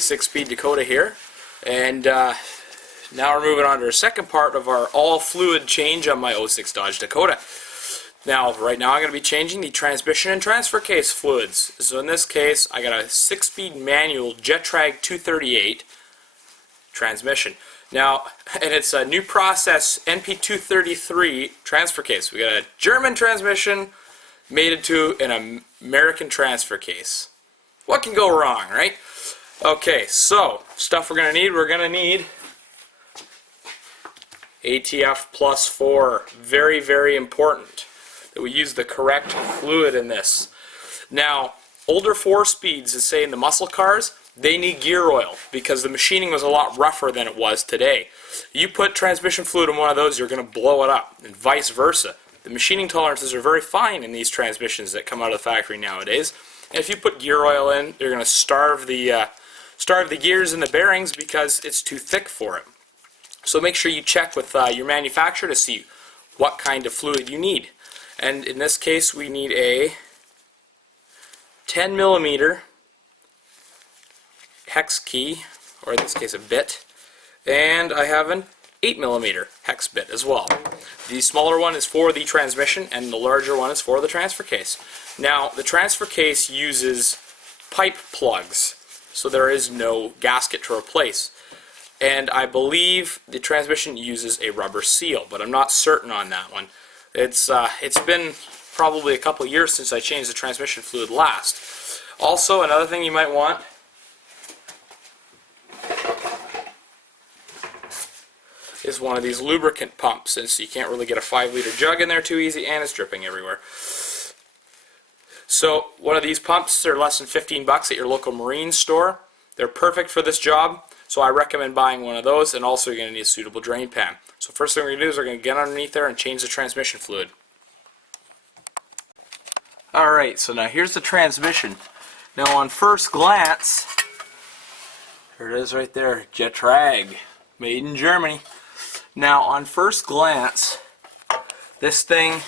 6-speed Dakota here, and now we're moving on to our second part of our all-fluid change on my 06 Dodge Dakota. Now, right now I'm going to be changing the transmission and transfer case fluids. So in this case, I got a 6-speed manual Jetrag 238 transmission. Now, and it's a new process NP233 transfer case. We got a German transmission made into an American transfer case. What can go wrong, right? Okay, so stuff we're going to need ATF plus 4. Very, very important that we use the correct fluid in this. Now, older 4-speeds, say in the muscle cars, they need gear oil because the machining was a lot rougher than it was today. You put transmission fluid in one of those, you're going to blow it up, and vice versa. The machining tolerances are very fine in these transmissions that come out of the factory nowadays. And if you put gear oil in, you're going to starve the gears and the bearings because it's too thick for it. So make sure you check with your manufacturer to see what kind of fluid you need. And in this case, we need a 10 millimeter hex key, or in this case a bit, and I have an 8 millimeter hex bit as well. The smaller one is for the transmission and the larger one is for the transfer case. Now, the transfer case uses pipe plugs, so there is no gasket to replace. And I believe the transmission uses a rubber seal, but I'm not certain on that one. It's been probably a couple of years since I changed the transmission fluid last. Also, another thing you might want is one of these lubricant pumps, since you can't really get a 5-liter jug in there too easy, and it's dripping everywhere. So one of these pumps are less than 15 bucks at your local marine store. They're perfect for this job, so I recommend buying one of those, and also you're going to need a suitable drain pan. So first thing we're going to do is we're going to get underneath there and change the transmission fluid. Alright, so now here's the transmission. Now on first glance, there it is right there, Jetrag, made in Germany. Now on first glance, this thing,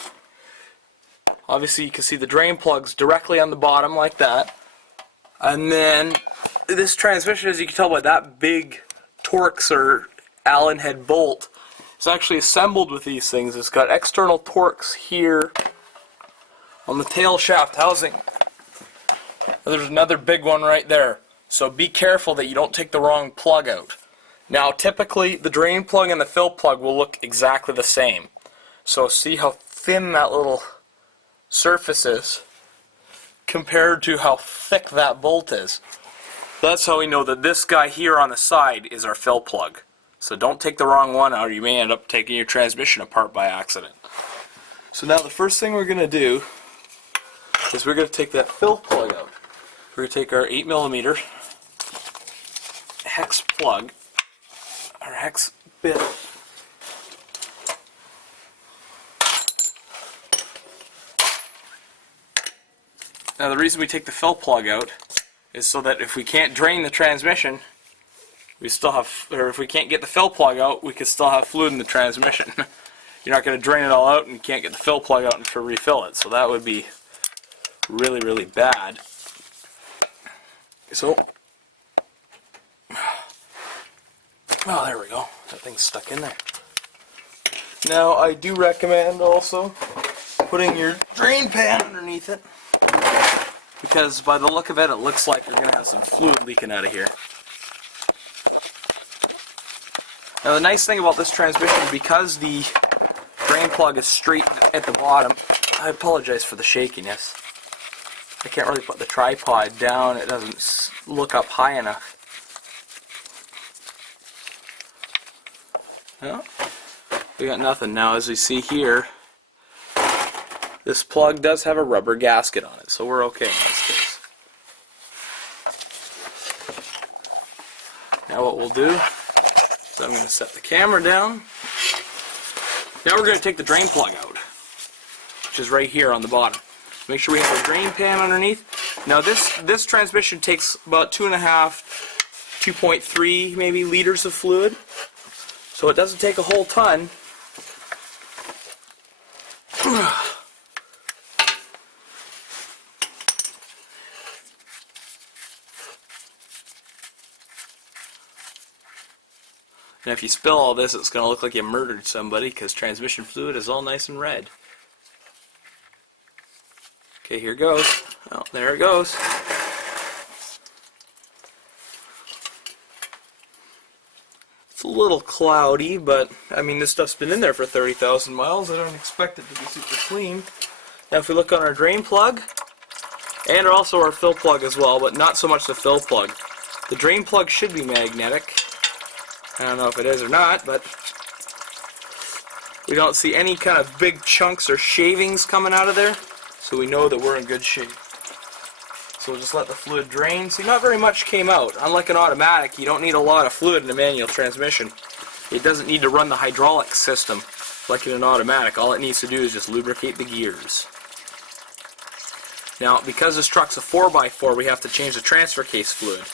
obviously you can see the drain plugs directly on the bottom like that. And then this transmission, as you can tell by that big Torx or Allen head bolt, it's actually assembled with these things. It's got external Torx here on the tail shaft housing. There's another big one right there. So be careful that you don't take the wrong plug out. Now typically the drain plug and the fill plug will look exactly the same. So see how thin that little surface is compared to how thick that bolt is. That's how we know that this guy here on the side is our fill plug. So don't take the wrong one out or you may end up taking your transmission apart by accident. So now the first thing we're going to do is we're going to take that fill plug out. We're going to take our 8 millimeter hex plug, our hex bit. Now the reason we take the fill plug out is so that if we can't drain the transmission, we still have, or if we can't get the fill plug out, we can still have fluid in the transmission. You're not going to drain it all out and you can't get the fill plug out and to refill it, so that would be really, really bad. So, oh, there we go. That thing's stuck in there. Now, I do recommend also putting your drain pan underneath it, because by the look of it, it looks like you're going to have some fluid leaking out of here. Now, the nice thing about this transmission, because the drain plug is straight at the bottom, I apologize for the shakiness. I can't really put the tripod down, it doesn't look up high enough. Well, we got nothing. Now as we see here, this plug does have a rubber gasket on it, so we're okay in this case. Now what we'll do is I'm going to set the camera down. Now we're going to take the drain plug out, which is right here on the bottom. Make sure we have a drain pan underneath. Now this transmission takes about 2.3 maybe liters of fluid, so it doesn't take a whole ton. And if you spill all this, it's going to look like you murdered somebody because transmission fluid is all nice and red. Okay, here goes. Oh, there it goes. It's a little cloudy, but I mean, this stuff's been in there for 30,000 miles. I don't expect it to be super clean. Now if we look on our drain plug, and also our fill plug as well, but not so much the fill plug. The drain plug should be magnetic. I don't know if it is or not, but we don't see any kind of big chunks or shavings coming out of there, so we know that we're in good shape. So we'll just let the fluid drain. See, not very much came out. Unlike an automatic, you don't need a lot of fluid in a manual transmission. It doesn't need to run the hydraulic system like in an automatic. All it needs to do is just lubricate the gears. Now, because this truck's a 4x4, we have to change the transfer case fluid.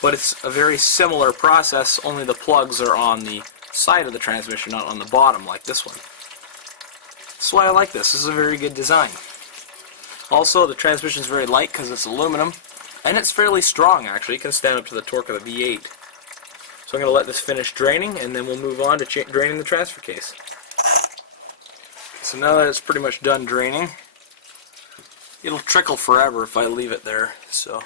But it's a very similar process, only the plugs are on the side of the transmission, not on the bottom like this one. That's why I like this. This is a very good design. Also, the transmission is very light because it's aluminum, and it's fairly strong actually. It can stand up to the torque of a V8. So I'm going to let this finish draining, and then we'll move on to draining the transfer case. So now that it's pretty much done draining, it'll trickle forever if I leave it there. So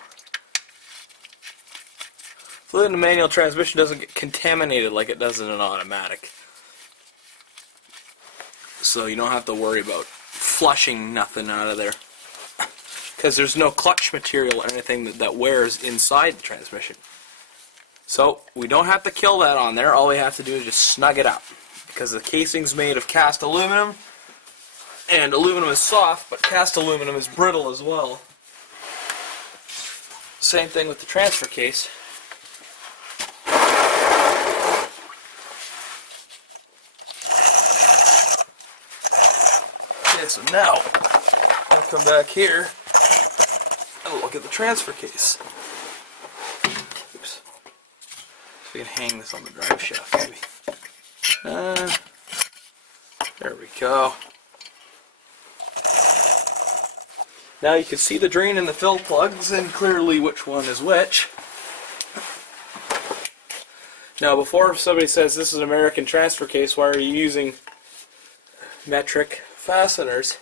fluid in a manual transmission doesn't get contaminated like it does in an automatic. So you don't have to worry about flushing nothing out of there. Because there's no clutch material or anything that wears inside the transmission. So we don't have to kill that on there. All we have to do is just snug it up. Because the casing's made of cast aluminum. And aluminum is soft, but cast aluminum is brittle as well. Same thing with the transfer case. Okay, so now I'll come back here and look at the transfer case. Oops. So we can hang this on the drive shaft maybe. There we go. Now you can see the drain and the fill plugs and clearly which one is which. Now before somebody says this is an American transfer case, why are you using metric fasteners?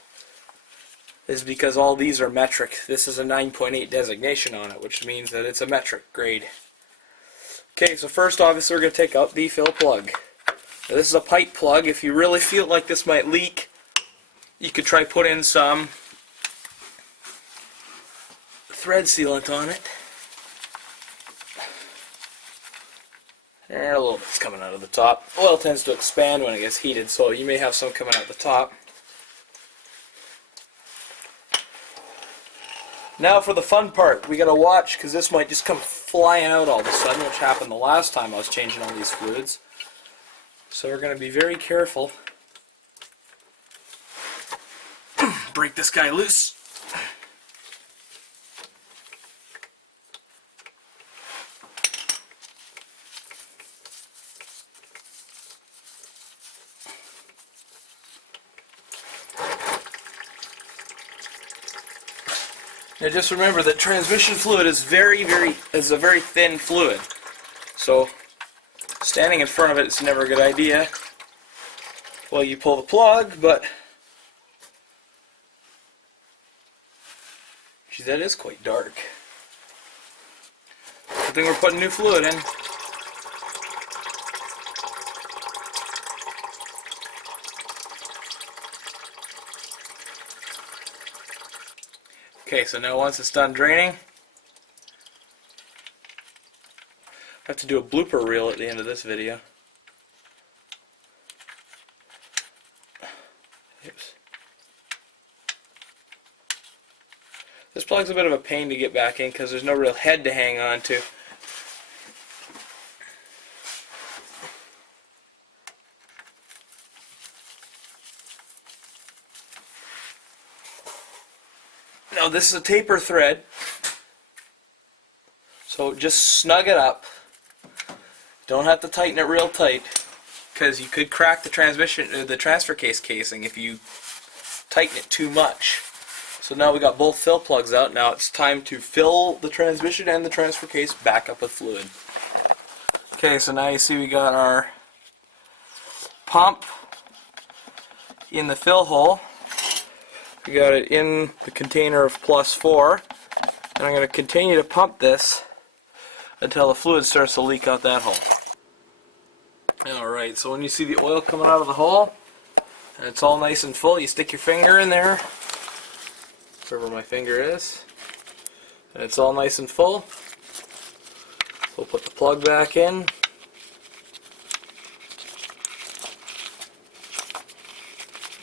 Is because all these are metric. This is a 9.8 designation on it, which means that it's a metric grade. Okay, so first obviously we're going to take out the fill plug. Now, this is a pipe plug. If you really feel like this might leak, you could try put in some thread sealant on it. And a little bit's coming out of the top. Oil tends to expand when it gets heated, so you may have some coming out the top. Now for the fun part, we gotta watch because this might just come flying out all of a sudden, which happened the last time I was changing all these fluids. So we're gonna be very careful. Break this guy loose. Now just remember that transmission fluid is a very thin fluid. So standing in front of it is never a good idea. Well, you pull the plug, but gee, that is quite dark. Good thing we're putting new fluid in. Okay, so now once it's done draining, I have to do a blooper reel at the end of this video. Oops. This plug's a bit of a pain to get back in because there's no real head to hang on to. Now this is a taper thread, so just snug it up. Don't have to tighten it real tight because you could crack the transfer case casing if you tighten it too much. So now we got both fill plugs out. Now it's time to fill the transmission and the transfer case back up with fluid. Okay, so now you see we got our pump in the fill hole. We got it in the container of +4, and I'm going to continue to pump this until the fluid starts to leak out that hole. Alright, so when you see the oil coming out of the hole, and it's all nice and full, you stick your finger in there, wherever my finger is, and it's all nice and full. We'll put the plug back in.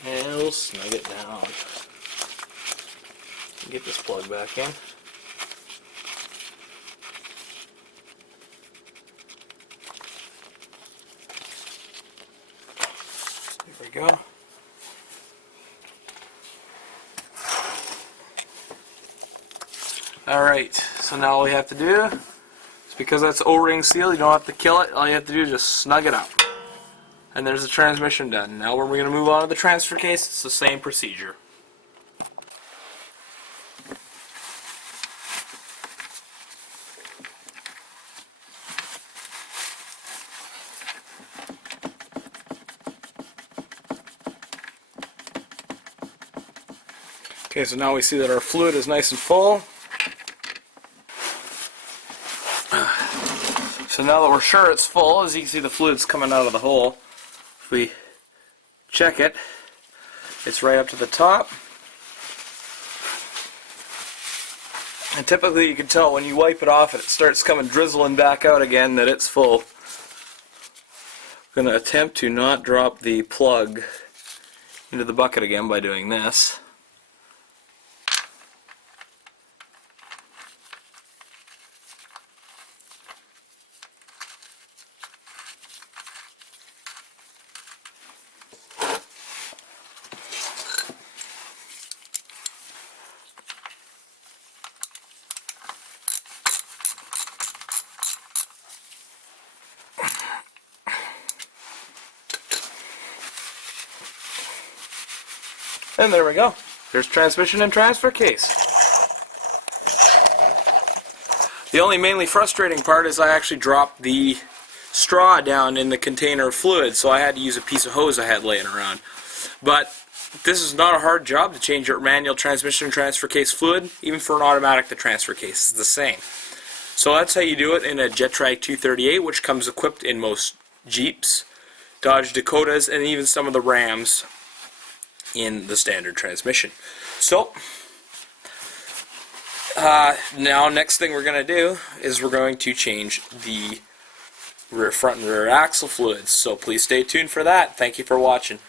And we'll snug it down. Get this plug back in. There we go. Alright, so now all we have to do is, because that's O-ring seal, you don't have to kill it. All you have to do is just snug it up. And there's the transmission done. Now when we're going to move on to the transfer case, it's the same procedure. Okay, so now we see that our fluid is nice and full. So now that we're sure it's full, as you can see the fluid's coming out of the hole. If we check it, it's right up to the top. And typically you can tell when you wipe it off and it starts coming drizzling back out again that it's full. I'm going to attempt to not drop the plug into the bucket again by doing this. And there we go. There's transmission and transfer case. The only mainly frustrating part is I actually dropped the straw down in the container of fluid, so I had to use a piece of hose I had laying around. But this is not a hard job to change your manual transmission and transfer case fluid. Even for an automatic, the transfer case is the same. So that's how you do it in a Jetrag 238, which comes equipped in most Jeeps, Dodge Dakotas, and even some of the Rams in the standard transmission. So now next thing we're going to do is we're going to change the front and rear axle fluids. So please stay tuned for that. Thank you for watching.